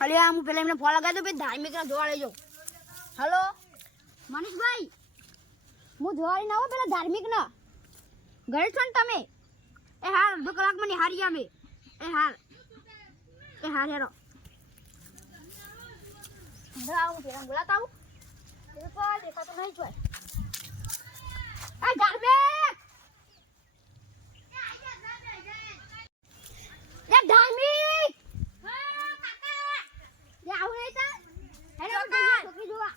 ખાલી આ હું પેલા એમને ફોન લગાવી દઉં પછી ધાર્મિક ના જોવા લેજો. હલો મનીષભાઈ, હું જોવા ના આવો પેલા ધાર્મિક ના ઘરે છો ને તમે? એ હાર અડધો કલાકમાં નિહારી અમે. એ હાર હેરો હું પેલા બોલાતા આવું દેખાતો નહીં જોય. ધાર્મિક ધાર્મિક આવું નહીં તા છોકરી જોવા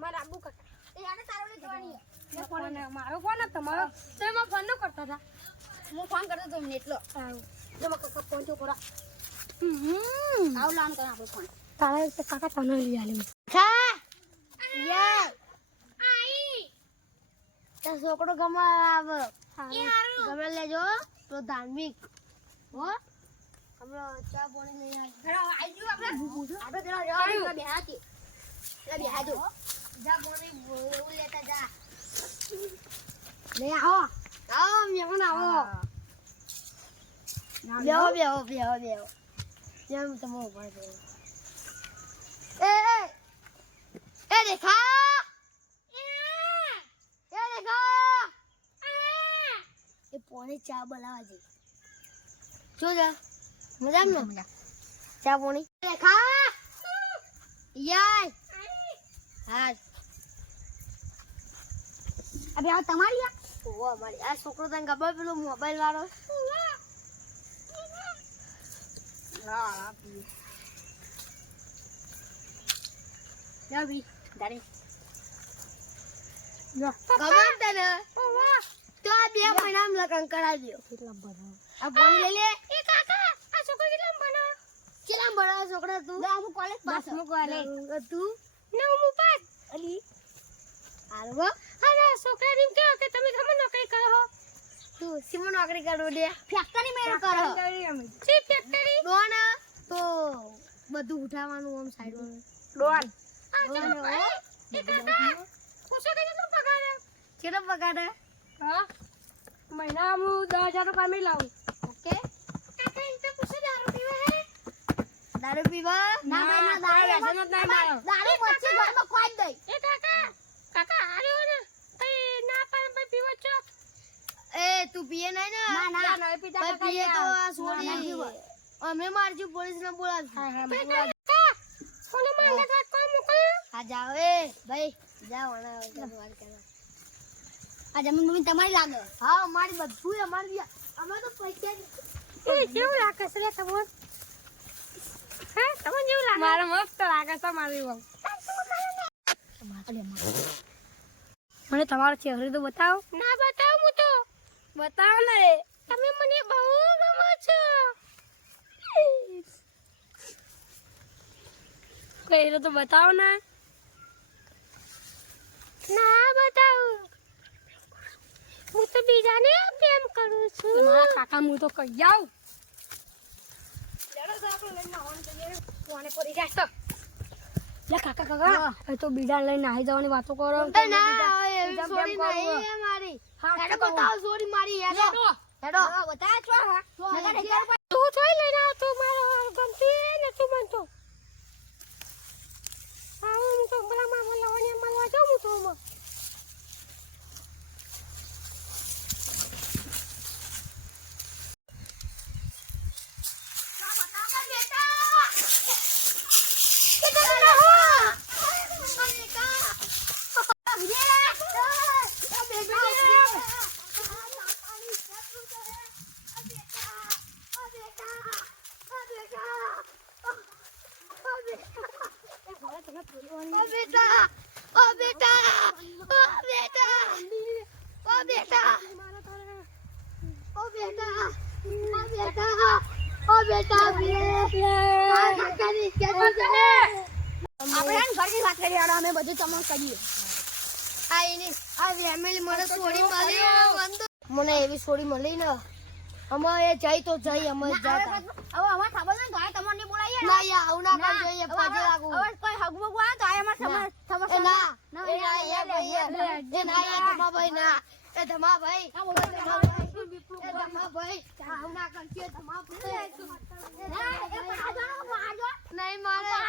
મારા આબુ કાકા એ આને તારો લઈ જવાની મારો ફોન હતો તમારો તમે ફોન ન કરતા હતા. હું ફોન કરતો હતો એમને એટલો જો મારા કાકા ફોન જો કરા આવ લાન કર આપણો ફોન તારે કાકા તને લઈ આલે હા યે આઈ તો છોકરો ગમે ગમે લેજો તો ધાર્મિક હો હમણાં ચા પાણી લઈ આવી આપણે પેલા બેહાતી પેલા બેહાજો જા પાણી એવું લેતા જા લે આવો મેમન આવો બેહો જેમ તમે ઉભા છો. એ દેખા એ પાણી ચા બનાવવા જઈ જો જા મજા ચા પાણી દેખા યાય હા અબે આ તમારી આ અમારી આ છોકરો તને ખબર પેલો મોબાઈલ વાળો હા જા બી દાડી જો ખબર તને તો આ 2 મહિનામાં લગન કરાવી દો. કેટલા ભણો આ બોલ લે લે એ કાકા આ છોકરો કેટલા ભણો છોકરા તું ના હું કોલેજ પાસ હું કોલેજ તું ના હું પાસ અલી આલવો હા છોકરા નિમ કે તમે ખબર નોકરી કરો હો તું સીમો નોકરી કરો દે ફેક્ટરી મેં કરો સી ફેક્ટરી ડોન તો બધું ઉઠાવવાનું આમ સાઈડ માં ડોન એ કાકા કોસો કે તો પગાર કેટલો પગાર હા મહિના હું 10,000 રૂપિયા મે લાવું ઓકે કાકા ઇનસે પૂછો દારૂ પીવા હે દારૂ પીવા ના ભાઈ ના દારૂ વ્યસન જ નહીં દારૂ મચ્છી ઘરમાં કોઈ દે એ કાકા આર્યો ને એ ના પણ પીવો છો એ તું પીએ નહીં ને ના ના પીતા પીએ તો આ સોડી અમે મારજો પોલીસ ને બોલાવ હા કોને મારને વાત કોમ મોકલ હા જાઓ એ ભાઈ જાઓ અને વાત કરો આ જમીન મમ્મી તમારી લાગે હા અમારી બધું અમારી અમે તો પૈસા એ કેવું લાગે છે લે તમને હે તમને જેવું લાગે મારે મસ્ત લાગે છે મારી બહુ મને તમારો ચહેરો તો બતાવો ના બતાવ હું તો બતાવો ને તમે મને બહુ ગમો છો ચહેરો તો બતાવો ને ના બતાવો હું તો બીજાને પ્રેમ કરું છું મારા કાકા હું તો કહી આવું જરા સાકો લઈને આવવાનું તો કોને પડી જાય તો લે કાકા એ તો બીજા લઈને આવી જવાની વાતો કરો ના એવી સોરી નહીં મારી હા હેડો બતાવ સોરી મારી હેડો બતા છો હા તું જોઈ લઈને આવ તું મારો ગમતી ને તું મન તો આવું હું તો બલા મામા લાવવાની મળવા જાઉં તો માં અમે બધું તમને કરીએ આ ફેમિલી મને છોડી મળી મને એવી છોડી મળી ને અમે એ જઈ તો જઈ અમે જતા હવે અમાર ખબર ન ગાય તમને બોલાઈએ ના યા આવ ના કર જોઈએ પજે લાગુ હવે કોઈ હગવો આ તો આ અમાર સમજ ના ના એ ના યા ભાઈ ના એ ધમા ભાઈ નહીં મારે